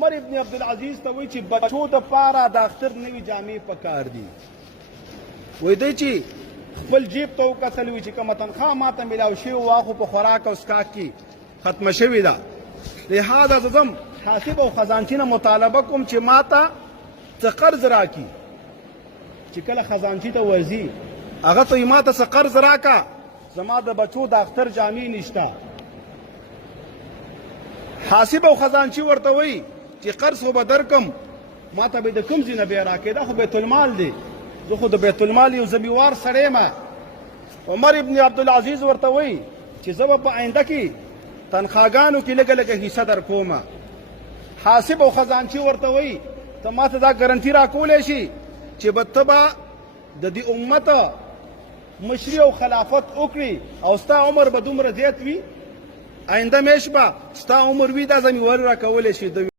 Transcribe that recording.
عمر ابن عبدالعزیز ته وایي چې بچو دپاره د اختر نوي جامې پکار دي. وایي دی چې خپل جیب ته وکتل وي چې کومه تنخواه ماته میلاو شوې وه خو په خوراک او څښاک کې ختمه شوې ده. لهذا زه ځم حاسب او خزانچي نه مطالبه کوم چې ماته څه قرض راکړي. چې کله خزانچي ته ورځي هغه ته یې ماته څه قرض راکړه، زما د بچو د اختر جامې نشته. حاسب او خزانچي ورته وایي چې قرض خو به درکم، ماته به د کوم ځای نه بیا راکړې، دا خو بیت المال دی، زه خو د بیت المال یو ذمېوار سړی یم. عمر ابن عبدالعزیز ورته وایي چې زه به په آینده کې تنخواګانو کې لږه لږه حصه در کومه. حاسب او خزانچي ورته وایي ته ماته دا ګارنټي راکولی شي چې به ته به د دې امت مشري او خلافت وکړي او ستا عمر به دومره زیات وي، آینده میاشت به ستا عمر وي، دا ذمېواري راکولی شي.